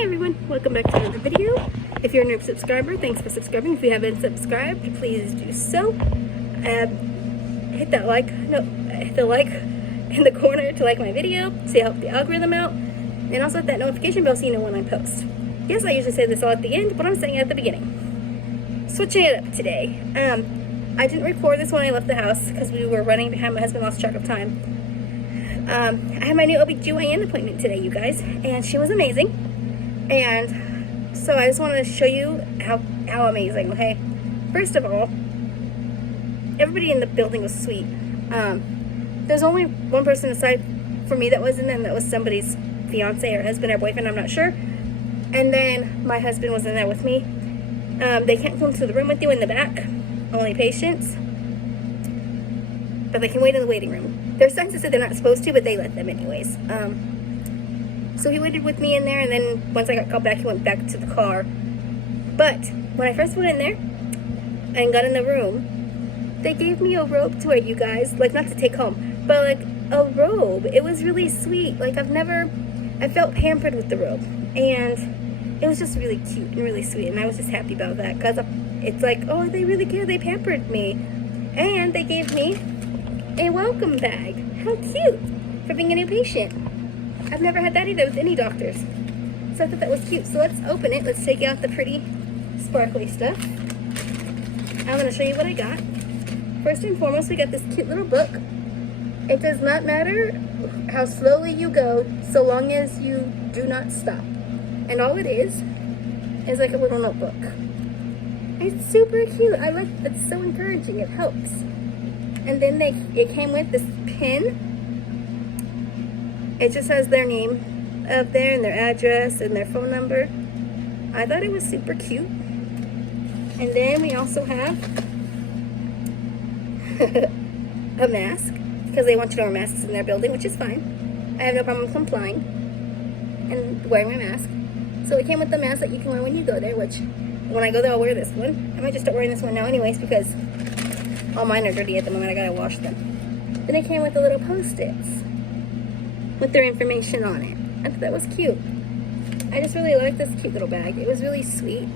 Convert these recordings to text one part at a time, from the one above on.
Hey everyone, welcome back to another video. If you're a new subscriber, thanks for subscribing. If you haven't subscribed, please do so. Hit the like in the corner to like my video, to help the algorithm out, and also hit that notification bell so you know when I post. Yes, I usually say this all at the end, but I'm saying it at the beginning. Switching it up today. I didn't record this when I left the house because we were running behind. My husband lost track of time. I had my new Obgyn appointment today, you guys, and she was amazing. And so I just wanted to show you how amazing, okay? First of all, everybody in the building was sweet. There's only one person aside for me that wasn't in, that was somebody's fiance or husband or boyfriend, I'm not sure. And then my husband was in there with me. They can't come to the room with you in the back, only patients. But they can wait in the waiting room. There's signs that said they're not supposed to, but they let them anyways. So he waited with me in there, and then once I got called back, he went back to the car. But when I first went in there and got in the room, they gave me a robe to wear, you guys. Like, not to take home, but like a robe. It was really sweet. Like, I felt pampered with the robe. And it was just really cute and really sweet. And I was just happy about that because it's like, oh, they really care. They pampered me. And they gave me a welcome bag. How cute for being a new patient. I've never had that either with any doctors. So I thought that was cute. So let's open it. Let's take out the pretty sparkly stuff. I'm going to show you what I got. First and foremost, we got this cute little book. It does not matter how slowly you go, so long as you do not stop. And all it is like a little notebook. It's super cute. I like it. It's so encouraging. It helps. And then it came with this pin. It just has their name up there and their address and their phone number. I thought it was super cute. And then we also have a mask, because they want you to wear masks in their building, which is fine. I have no problem complying and wearing my mask. So it came with the mask that you can wear when you go there, which when I go there, I'll wear this one. I might just start wearing this one now anyways, because all mine are dirty at the moment. I gotta wash them. Then it came with the little Post-its with their information on it. I thought that was cute. I just really liked this cute little bag. It was really sweet.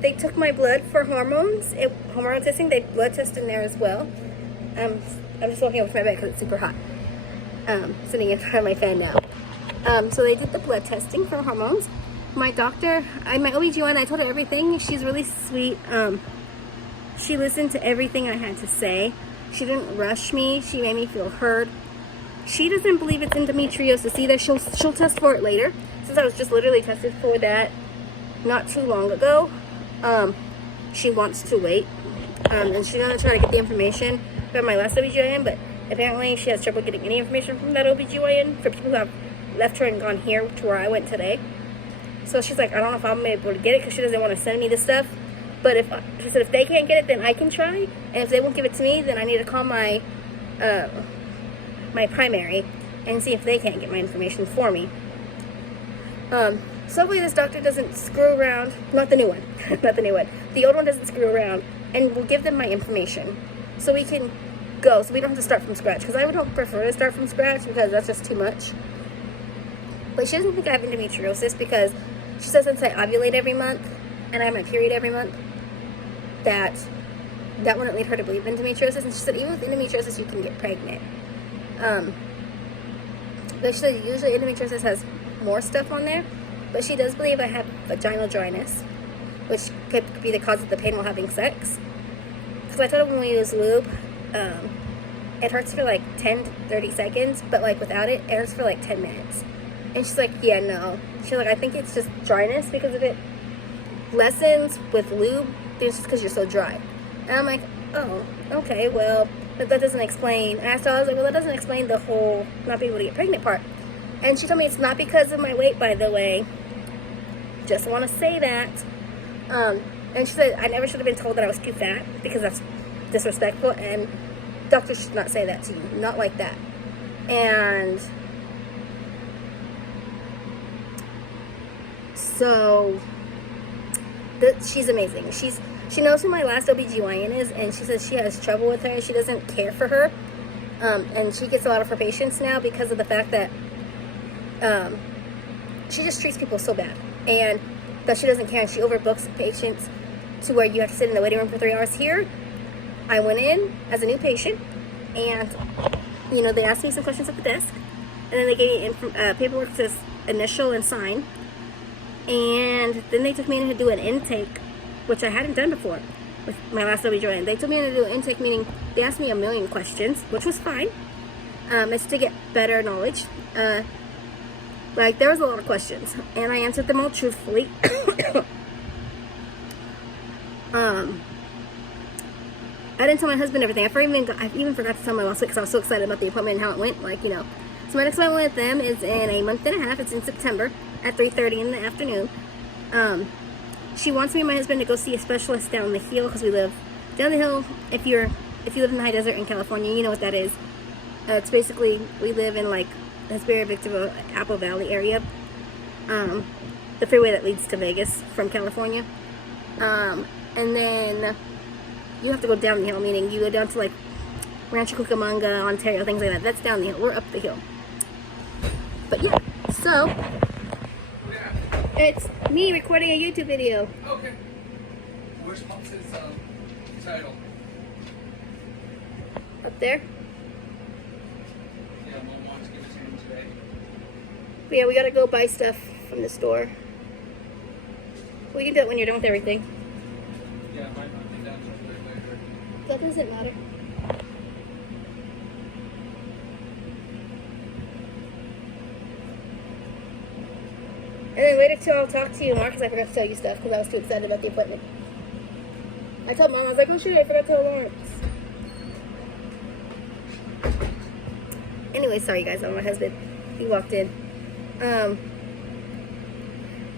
They took my blood for hormones. Hormone testing, they blood test in there as well. I'm just walking over to my bed because it's super hot. Sitting in front of my fan now. So they did the blood testing for hormones. My doctor, my OBGYN, I told her everything. She's really sweet. She listened to everything I had to say. She didn't rush me. She made me feel heard. She doesn't believe it's endometriosis either. She'll test for it later. Since I was just literally tested for that not too long ago, she wants to wait. And she's gonna try to get the information from my last OBGYN, but apparently she has trouble getting any information from that OBGYN for people who have left her and gone here to where I went today. So she's like, I don't know if I'm able to get it because she doesn't want to send me this stuff. But she said if they can't get it, then I can try. And if they won't give it to me, then I need to call my primary and see if they can't get my information for me. So hopefully this doctor doesn't screw around. Not the new one. Not the new one. The old one doesn't screw around. And we'll give them my information so we can go. So we don't have to start from scratch. Because I would prefer to start from scratch because that's just too much. But she doesn't think I have endometriosis because she says since I ovulate every month and I have my period every month, that wouldn't lead her to believe endometriosis. And she said even with endometriosis you can get pregnant. But she said usually endometriosis has more stuff on there. But she does believe I have vaginal dryness, which could be the cause of the pain while having sex. Because I told her when we use lube, it hurts for like 10 to 30 seconds, but like without it, it hurts for like 10 minutes. And she's like, yeah, no. She's like, I think it's just dryness because of it lessens with lube just because you're so dry. And I'm like, oh, okay, well, but that doesn't explain. And I was like, well, that doesn't explain the whole not being able to get pregnant part. And she told me it's not because of my weight, by the way. Just want to say that. And she said I never should have been told that I was too fat because that's disrespectful. And doctors should not say that to you. Not like that. And so she's amazing. She knows who my last OBGYN is, and she says she has trouble with her. She doesn't care for her. And she gets a lot of her patients now because of the fact that she just treats people so bad, and but she doesn't care, and she overbooks patients to where you have to sit in the waiting room for 3 hours. Here, I went in as a new patient, and you know, they asked me some questions at the desk, and then they gave me paperwork to initial and sign, and then they took me in to do an intake, which I hadn't done before with my last OB-GYN. They took me in to do an intake, meaning they asked me a million questions, which was fine. It's to get better knowledge. Like, there was a lot of questions, and I answered them all truthfully. I didn't tell my husband everything. I even forgot to tell my boss because I was so excited about the appointment and how it went. Like, you know. So my next appointment with them is in a month and a half. It's in September at 3:30 in the afternoon. She wants me and my husband to go see a specialist down the hill because we live down the hill. If you live in the high desert in California, you know what that is. It's basically, we live in like this very Victor Apple Valley area. The freeway that leads to Vegas from California. And then you have to go down the hill, meaning you go down to like Rancho Cucamonga, Ontario, things like that. That's down the hill. We're up the hill. But yeah, so it's me recording a YouTube video. Okay. Where's Pops' title? Up there. Yeah, Mom wants to give it to him today. But yeah, we gotta go buy stuff from the store. We can do it when you're done with everything. Yeah, I might not be done until later. That doesn't matter. And then later too, I'll talk to you more because I forgot to tell you stuff because I was too excited about the appointment. I told Mom, I was like, oh shoot, I forgot to tell Lawrence. Anyway, sorry guys, I'm my husband. He walked in.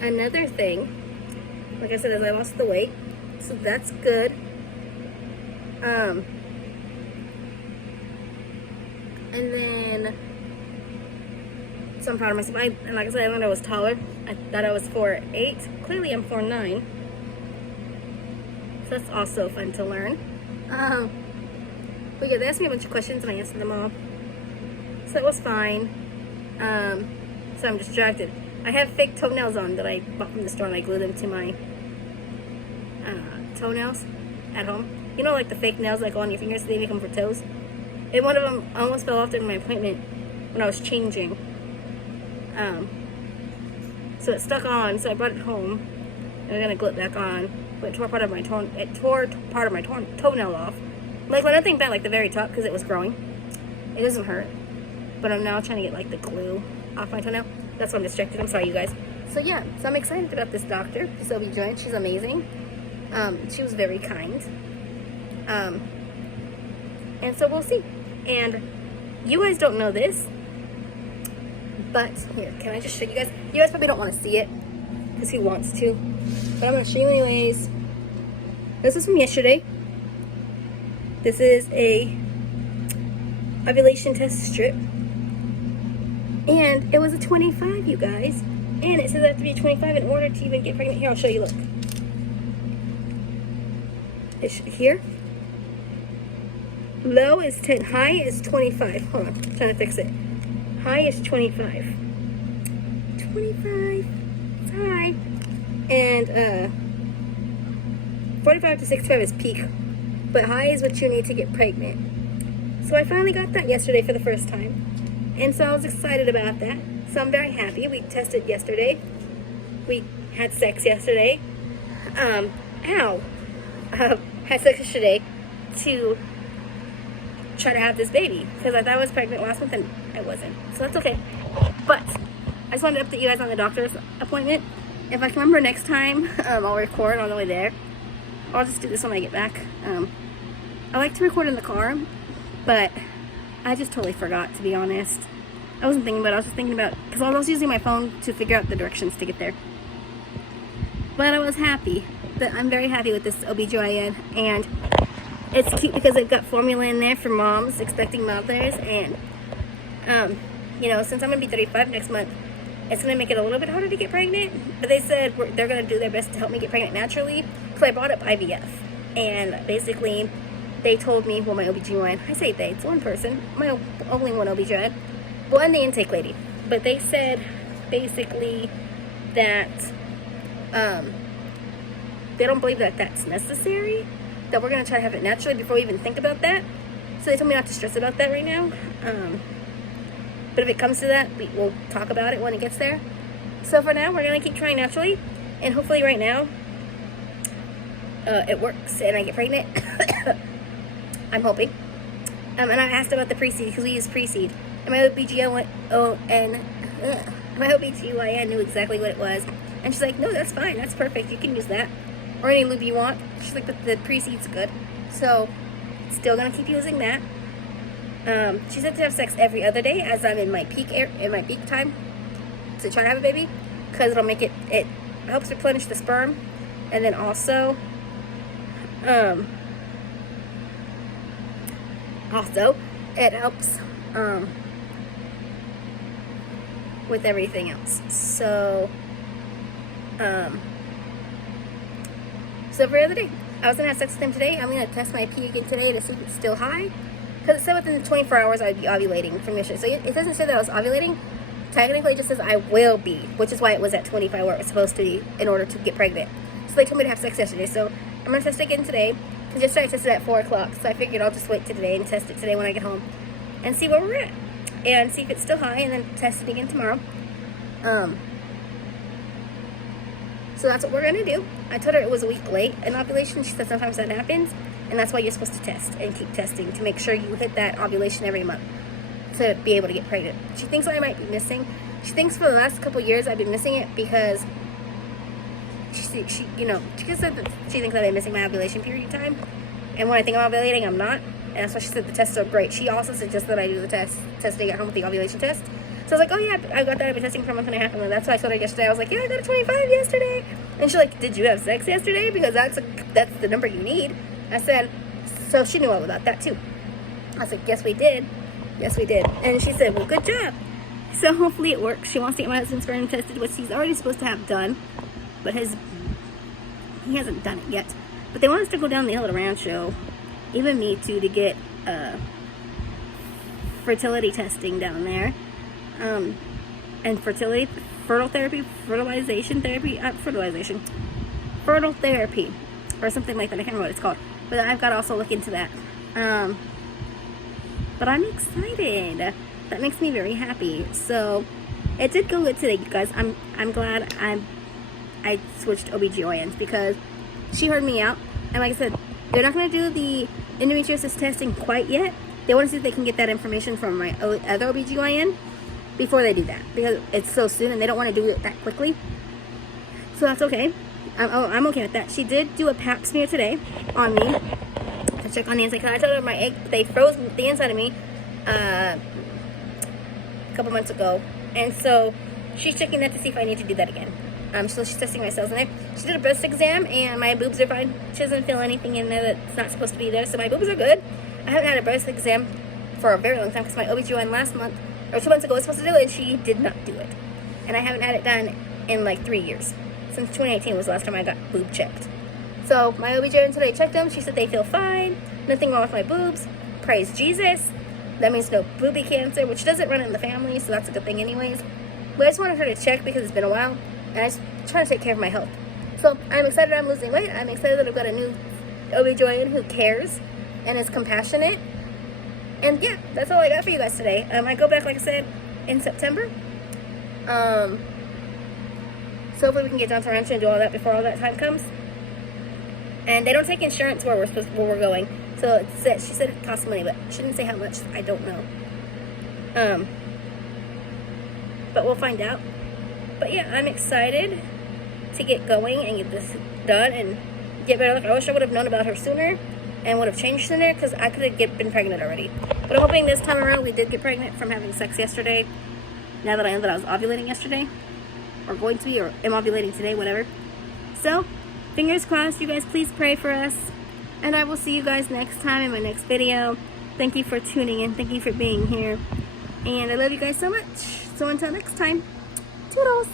Another thing, like I said, is I lost the weight, so that's good. And then, so I'm proud of myself. And like I said, I learned I was taller. I thought I was 4'8". Clearly I'm 4'9". So that's also fun to learn. But yeah, they asked me a bunch of questions and I answered them all. So it was fine. So I'm distracted. I have fake toenails on that I bought from the store and I glued them to my toenails at home. You know, like the fake nails that go on your fingers, they make them for toes. And one of them almost fell off during my appointment when I was changing. So it stuck on, so I brought it home. And I'm gonna glue it back on. But it tore part of my toenail off. Like, well, nothing bad, like the very top, because it was growing. It doesn't hurt. But I'm now trying to get like the glue off my toenail. That's why I'm distracted. I'm sorry, you guys. So yeah, so I'm excited about this doctor, this OB-GYN. She's amazing. She was very kind. And so we'll see. And you guys don't know this, but here, can I just show you guys? You guys probably don't want to see it because who wants to? But I'm gonna show you anyways. This is from yesterday. This is a ovulation test strip. And it was a 25, you guys. And it says I have to be 25 in order to even get pregnant. Here, I'll show you, look. It's here. Low is 10, high is 25. Hold on, I'm trying to fix it. High is 25. 25, it's high. And 45 to 65 is peak. But high is what you need to get pregnant. So I finally got that yesterday for the first time. And so I was excited about that. So I'm very happy. We tested yesterday. We had sex yesterday. Had sex yesterday to try to have this baby. Because I thought I was pregnant last month and I wasn't. So that's okay. But I just wanted to update you guys on the doctor's appointment. If I can remember next time, I'll record on the way there. I'll just do this when I get back. I like to record in the car, but I just totally forgot, to be honest. I wasn't thinking about it. I was just thinking about, because I was using my phone to figure out the directions to get there. But I was happy. I'm very happy with this OB-GYN. And it's cute because they've got formula in there for moms, expecting mothers. And, you know, since I'm going to be 35 next month, it's going to make it a little bit harder to get pregnant. But they said they're going to do their best to help me get pregnant naturally. So I brought up IVF. And basically, they told me, well, my OB-GYN, I say they, it's one person, my only one OB-GYN, well, and the intake lady. But they said basically that they don't believe that that's necessary, that we're going to try to have it naturally before we even think about that. So they told me not to stress about that right now. But if it comes to that, we'll talk about it when it gets there. So for now, we're going to keep trying naturally. And hopefully right now, it works and I get pregnant. I'm hoping. And I asked about the pre-seed because we use pre-seed. And my OBGYN knew exactly what it was. And she's like, no, that's fine. That's perfect. You can use that. Or any lube you want. She's like, but the pre-seed's good. So, still going to keep using that. She said to have sex every other day as I'm in my peak time to try to have a baby. Because it'll make it helps replenish the sperm. And then also, it helps with everything else. So every other day. I was gonna have sex with him today. I'm gonna test my pee again today to see if it's still high. Because it said within 24 hours I'd be ovulating from yesterday. So it doesn't say that I was ovulating. Technically it just says I will be, which is why it was at 25 where it was supposed to be in order to get pregnant. So they told me to have sex yesterday. So I'm gonna test it again today. Because yesterday I tested at 4 o'clock. So I figured I'll just wait till today and test it today when I get home. And see where we're at. And see if it's still high and then test it again tomorrow. So that's what we're going to do. I told her it was a week late in ovulation. She said sometimes that happens. And that's why you're supposed to test and keep testing to make sure you hit that ovulation every month to be able to get pregnant. She thinks I might be missing. She thinks for the last couple years I've been missing it because she said that she thinks I've been missing my ovulation period time. And when I think I'm ovulating, I'm not. And that's why she said the tests are great. She also suggested that I do the testing at home with the ovulation test. So I was like, oh yeah, I got that. I've been testing for a month and a half. And that's why I told her yesterday. I was like, yeah, I got a 25 yesterday. And she's like, did you have sex yesterday? Because that's the number you need. I said, so she knew all about that too. I said, yes, we did. Yes, we did. And she said, well, good job. So hopefully it works. She wants to get my husband's sperm tested, which he's already supposed to have done. But he hasn't done it yet. But they want us to go down the hill to Rancho, even me too, to get fertility testing down there. And fertility therapy, or something like that. I can't remember what it's called. But I've got to also look into that. But I'm excited. That makes me very happy. So it did go good today, you guys. I'm glad I switched OBGYNs because she heard me out. And like I said, they're not going to do the endometriosis testing quite yet. They want to see if they can get that information from my other OBGYN before they do that, because it's so soon and they don't want to do it that quickly. So that's okay. I'm okay with that. She did do a pap smear today on me to check on the inside. Cause I told her they froze the inside of me a couple months ago, and so she's checking that to see if I need to do that again. So she's testing my cells in there. She did a breast exam and my boobs are fine. She doesn't feel anything in there that's not supposed to be there, so my boobs are good. I haven't had a breast exam for a very long time because my OBGYN last month or 2 months ago was supposed to do it and she did not do it. And I haven't had it done in like 3 years. Since 2018 was the last time I got boob checked. So my OBGYN today checked them. She said they feel fine. Nothing wrong with my boobs. Praise Jesus. That means no boobie cancer, which doesn't run in the family, so that's a good thing anyways. But I just wanted her to check because it's been a while. And I just try to take care of my health. So I'm excited I'm losing weight. I'm excited that I've got a new OBGYN who cares and is compassionate. And yeah, that's all I got for you guys today. I go back, like I said, in September. So hopefully we can get down to Rancho and do all that before all that time comes. And they don't take insurance where we're going. So she said it costs money, but she didn't say how much. I don't know. But we'll find out. But yeah, I'm excited to get going and get this done and get better. I wish I would have known about her sooner and would have changed sooner because I could have been pregnant already. But I'm hoping this time around we did get pregnant from having sex yesterday. Now that I know that I was ovulating yesterday, or going to be, or am ovulating today, whatever. So, fingers crossed. You guys please pray for us. And I will see you guys next time in my next video. Thank you for tuning in. Thank you for being here. And I love you guys so much. So until next time, toodles.